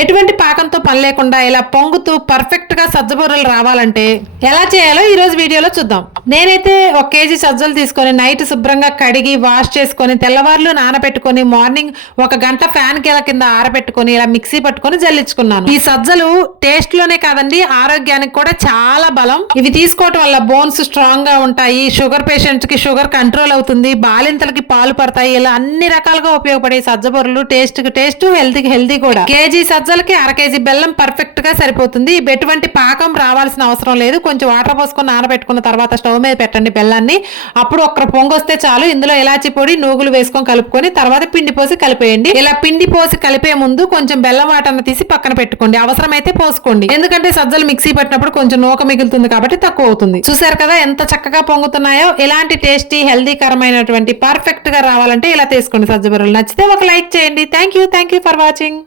ఎటువంటి పాకంతో పని లేకుండా ఇలా పొంగుతూ పర్ఫెక్ట్ గా సజ్జబూరలు రావాలంటే ఎలా చేయాలో ఈ రోజు వీడియోలో చూద్దాం. నేనైతే 1 కేజీ సజ్జలు తీసుకొని నైట్ శుభ్రంగా కడిగి వాష్ చేసుకొని తెల్లవార్లు నానబెట్టుకొని మార్నింగ్ 1 గంట ఫ్యాన్ కింద ఆరబెట్టుకొని ఇలా మిక్సీ పట్టుకొని జల్లించుకున్నాను. ఈ సజ్జలు టేస్ట్ లోనే కాదండి, ఆరోగ్యానికి కూడా చాలా బలం. ఇవి తీసుకోవటం వల్ల బోన్స్ స్ట్రాంగ్ గా ఉంటాయి, షుగర్ పేషెంట్స్ కి షుగర్ కంట్రోల్ అవుతుంది, బాలింతలకి పాలు పడతాయి. ఇలా అన్ని రకాలుగా ఉపయోగపడే సజ్జబూరలు టేస్ట్ కి టేస్ట్, హెల్తీకి హెల్తీ కూడా. కేజీ సజ్జలకి 1/2 కేజీ బెల్లం పర్ఫెక్ట్ గా సరిపోతుంది. ఎటువంటి పాకం రావాల్సిన అవసరం లేదు. కొంచెం వాటర్ పోసుకొని నానబెట్టుకున్న తర్వాత స్టవ్ మీద పెట్టండి బెల్లాన్ని. అప్పుడు ఒక్క పొంగు వస్తే చాలు. ఇందులో ఇలాచి పొడి, నూగులు వేసుకొని కలుపుకొని తర్వాత పిండి పోసి కలిపేయండి. ఇలా పిండి పోసి కలిపే ముందు కొంచెం బెల్లం వాటర్ని తీసి పక్కన పెట్టుకోండి, అవసరమైతే పోసుకోండి. ఎందుకంటే సజ్జలు మిక్సీ పట్టినప్పుడు కొంచెం నూక మిగులుతుంది కాబట్టి తక్కువ అవుతుంది. చూసారు కదా ఎంత చక్కగా పొంగుతున్నాయో. ఇలాంటి టేస్టీ హెల్దీ కరమైనటువంటి పర్ఫెక్ట్ గా రావాలంటే ఇలా తీసుకోండి సజ్జబూరలు. నచ్చితే ఒక లైక్ చేయండి. Thank you for watching.